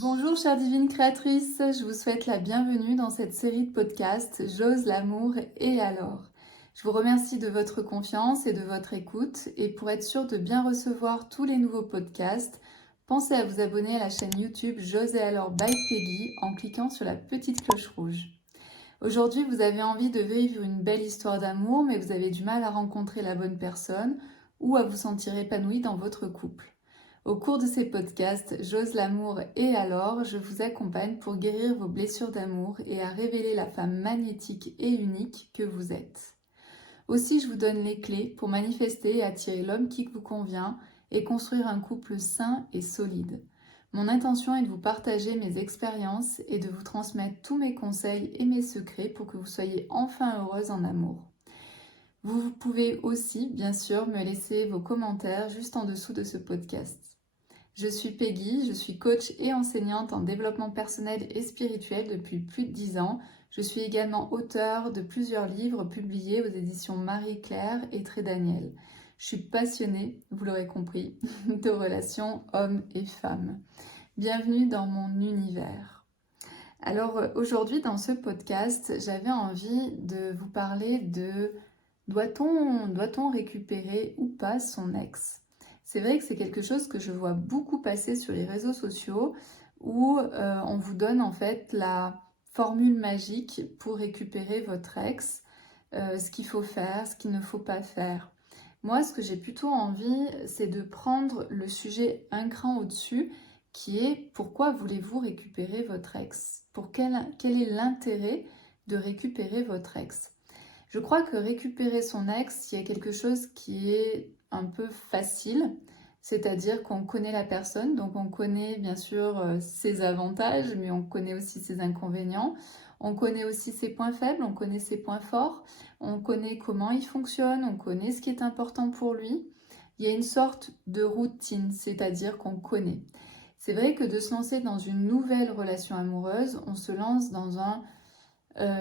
Bonjour chère divine créatrice, je vous souhaite la bienvenue dans cette série de podcasts J'ose l'amour et alors. Je vous remercie de votre confiance et de votre écoute et pour être sûr de bien recevoir tous les nouveaux podcasts, pensez à vous abonner à la chaîne YouTube J'ose et alors by Peggy en cliquant sur la petite cloche rouge. Aujourd'hui, vous avez envie de vivre une belle histoire d'amour mais vous avez du mal à rencontrer la bonne personne ou à vous sentir épanoui dans votre couple. Au cours de ces podcasts, J'ose l'amour et alors, je vous accompagne pour guérir vos blessures d'amour et à révéler la femme magnétique et unique que vous êtes. Aussi, je vous donne les clés pour manifester et attirer l'homme qui vous convient et construire un couple sain et solide. Mon intention est de vous partager mes expériences et de vous transmettre tous mes conseils et mes secrets pour que vous soyez enfin heureuse en amour. Vous pouvez aussi, bien sûr, me laisser vos commentaires juste en dessous de ce podcast. Je suis Peggy, je suis coach et enseignante en développement personnel et spirituel depuis plus de 10 ans. Je suis également auteure de plusieurs livres publiés aux éditions Marie-Claire et Trédaniel. Je suis passionnée, vous l'aurez compris, de relations hommes et femmes. Bienvenue dans mon univers. Alors aujourd'hui dans ce podcast, j'avais envie de vous parler de doit-on récupérer ou pas son ex? C'est vrai que c'est quelque chose que je vois beaucoup passer sur les réseaux sociaux où on vous donne en fait la formule magique pour récupérer votre ex, ce qu'il faut faire, ce qu'il ne faut pas faire. Moi, ce que j'ai plutôt envie, c'est de prendre le sujet un cran au-dessus, qui est pourquoi voulez-vous récupérer votre ex? Quel est l'intérêt de récupérer votre ex? Je crois que récupérer son ex, il y a quelque chose qui est un peu facile, c'est-à-dire qu'on connaît la personne, donc on connaît bien sûr ses avantages, mais on connaît aussi ses inconvénients, on connaît aussi ses points faibles, on connaît ses points forts, on connaît comment il fonctionne, on connaît ce qui est important pour lui. Il y a une sorte de routine, c'est-à-dire qu'on connaît. C'est vrai que de se lancer dans une nouvelle relation amoureuse, on se lance dans un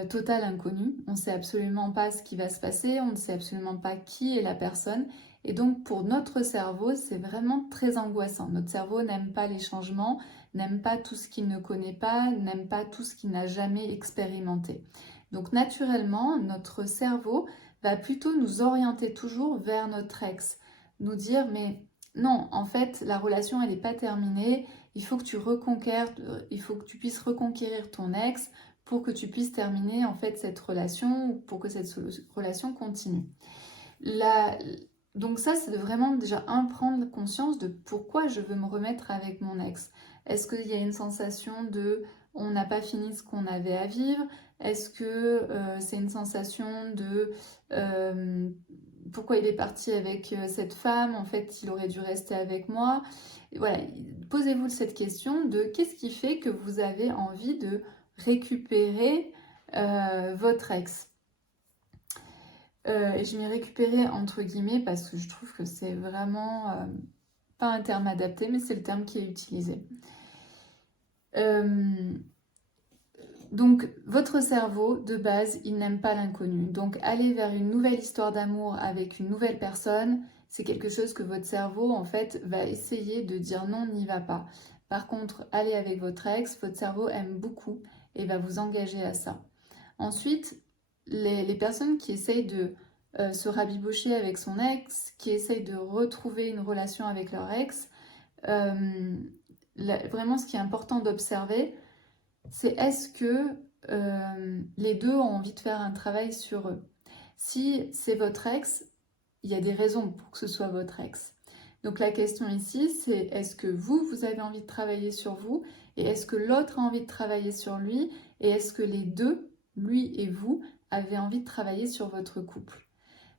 total inconnu. On ne sait absolument pas ce qui va se passer, on ne sait absolument pas qui est la personne. Et donc pour notre cerveau, c'est vraiment très angoissant. Notre cerveau n'aime pas les changements, n'aime pas tout ce qu'il ne connaît pas, n'aime pas tout ce qu'il n'a jamais expérimenté. Donc naturellement, notre cerveau va plutôt nous orienter toujours vers notre ex. Nous dire, mais non, en fait, la relation, elle n'est pas terminée. Il faut que tu reconquères, il faut que tu puisses reconquérir ton ex pour que tu puisses terminer en fait cette relation ou pour que cette relation continue. Donc ça, c'est de vraiment déjà prendre conscience de pourquoi je veux me remettre avec mon ex. Est-ce qu'il y a une sensation de on n'a pas fini ce qu'on avait à vivre? Est-ce que c'est une sensation de euh, pourquoi il est parti avec cette femme? En fait, il aurait dû rester avec moi. Et voilà, posez-vous cette question de qu'est-ce qui fait que vous avez envie de récupérer votre ex. Je m'ai récupéré entre guillemets parce que je trouve que c'est vraiment pas un terme adapté, mais c'est le terme qui est utilisé. Donc, votre cerveau, de base, il n'aime pas l'inconnu. Donc, aller vers une nouvelle histoire d'amour avec une nouvelle personne, c'est quelque chose que votre cerveau, en fait, va essayer de dire non, n'y va pas. Par contre, aller avec votre ex, votre cerveau aime beaucoup et va vous engager à ça. Ensuite, les personnes qui essayent de se rabibocher avec son ex, qui essayent de retrouver une relation avec leur ex, vraiment ce qui est important d'observer, c'est est-ce que les deux ont envie de faire un travail sur eux. Si c'est votre ex, il y a des raisons pour que ce soit votre ex. Donc la question ici, c'est est-ce que vous avez envie de travailler sur vous et est-ce que l'autre a envie de travailler sur lui et est-ce que les deux, lui et vous, avez envie de travailler sur votre couple.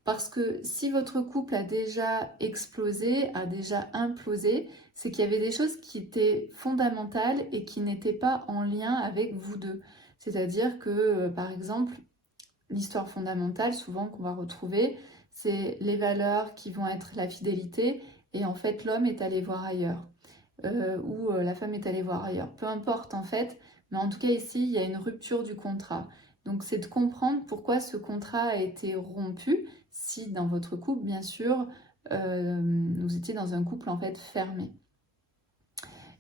Parce que si votre couple a déjà explosé, a déjà implosé, c'est qu'il y avait des choses qui étaient fondamentales et qui n'étaient pas en lien avec vous deux. C'est-à-dire que, par exemple, l'histoire fondamentale, souvent qu'on va retrouver, c'est les valeurs qui vont être la fidélité et en fait l'homme est allé voir ailleurs ou la femme est allée voir ailleurs. Peu importe en fait, mais en tout cas ici il y a une rupture du contrat. Donc c'est de comprendre pourquoi ce contrat a été rompu si dans votre couple bien sûr vous étiez dans un couple en fait fermé,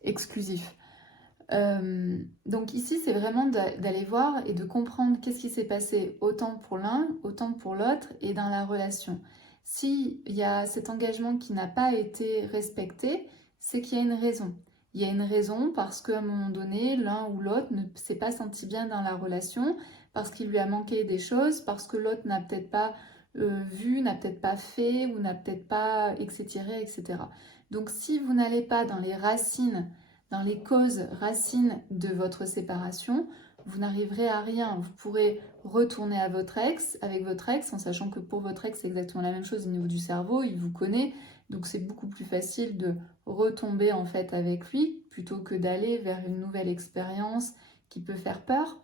exclusif. Donc ici, c'est vraiment d'aller voir et de comprendre qu'est-ce qui s'est passé autant pour l'un, autant pour l'autre et dans la relation. S'il y a cet engagement qui n'a pas été respecté, c'est qu'il y a une raison. Il y a une raison parce qu'à un moment donné, l'un ou l'autre ne s'est pas senti bien dans la relation, parce qu'il lui a manqué des choses, parce que l'autre n'a peut-être pas vu, n'a peut-être pas fait ou n'a peut-être pas, etc., etc. Donc si vous n'allez pas dans les racines, dans les causes racines de votre séparation, vous n'arriverez à rien. Vous pourrez retourner à votre ex, avec votre ex, en sachant que pour votre ex, c'est exactement la même chose au niveau du cerveau, il vous connaît, donc c'est beaucoup plus facile de retomber en fait avec lui, plutôt que d'aller vers une nouvelle expérience qui peut faire peur.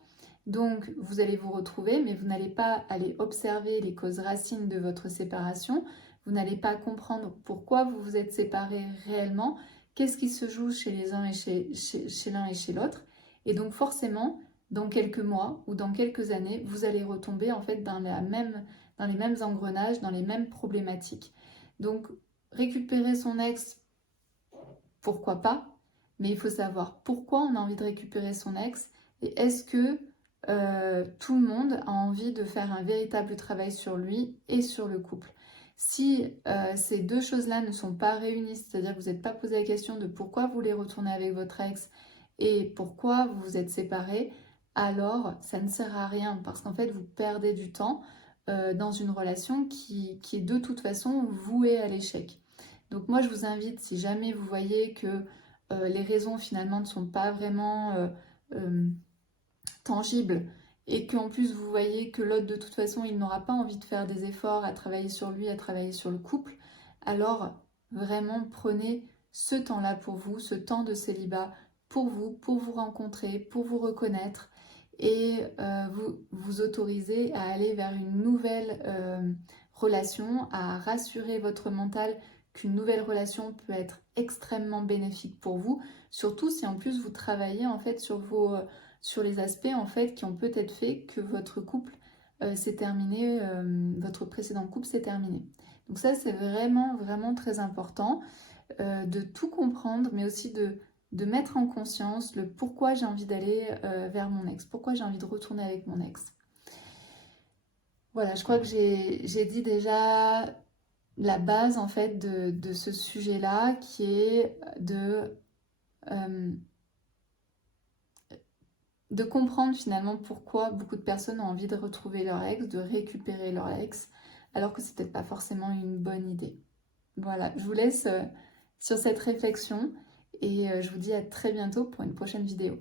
Donc vous allez vous retrouver, mais vous n'allez pas aller observer les causes racines de votre séparation, vous n'allez pas comprendre pourquoi vous vous êtes séparés réellement, qu'est-ce qui se joue chez les uns et chez l'un et chez l'autre. Et donc forcément, dans quelques mois ou dans quelques années, vous allez retomber en fait dans les mêmes engrenages, dans les mêmes problématiques. Donc récupérer son ex, pourquoi pas, mais il faut savoir pourquoi on a envie de récupérer son ex et est-ce que tout le monde a envie de faire un véritable travail sur lui et sur le couple. Si ces deux choses-là ne sont pas réunies, c'est-à-dire que vous n'êtes pas posé la question de pourquoi vous voulez retourner avec votre ex et pourquoi vous vous êtes séparés, alors ça ne sert à rien parce qu'en fait vous perdez du temps dans une relation qui est de toute façon vouée à l'échec. Donc moi je vous invite, si jamais vous voyez que les raisons finalement ne sont pas vraiment euh, tangibles et qu'en plus vous voyez que l'autre de toute façon il n'aura pas envie de faire des efforts à travailler sur lui, à travailler sur le couple, alors vraiment prenez ce temps-là pour vous, ce temps de célibat pour vous rencontrer, pour vous reconnaître et vous autoriser à aller vers une nouvelle relation, à rassurer votre mental qu'une nouvelle relation peut être extrêmement bénéfique pour vous, surtout si en plus vous travaillez en fait sur les aspects en fait qui ont peut-être fait que votre couple s'est terminé, votre précédent couple s'est terminé. Donc ça c'est vraiment vraiment très important de tout comprendre, mais aussi de mettre en conscience le pourquoi j'ai envie d'aller vers mon ex, pourquoi j'ai envie de retourner avec mon ex. Voilà, je crois que j'ai dit déjà la base en fait de ce sujet-là qui est euh, de comprendre finalement pourquoi beaucoup de personnes ont envie de retrouver leur ex, de récupérer leur ex, alors que c'est peut-être pas forcément une bonne idée. Voilà, je vous laisse sur cette réflexion et je vous dis à très bientôt pour une prochaine vidéo.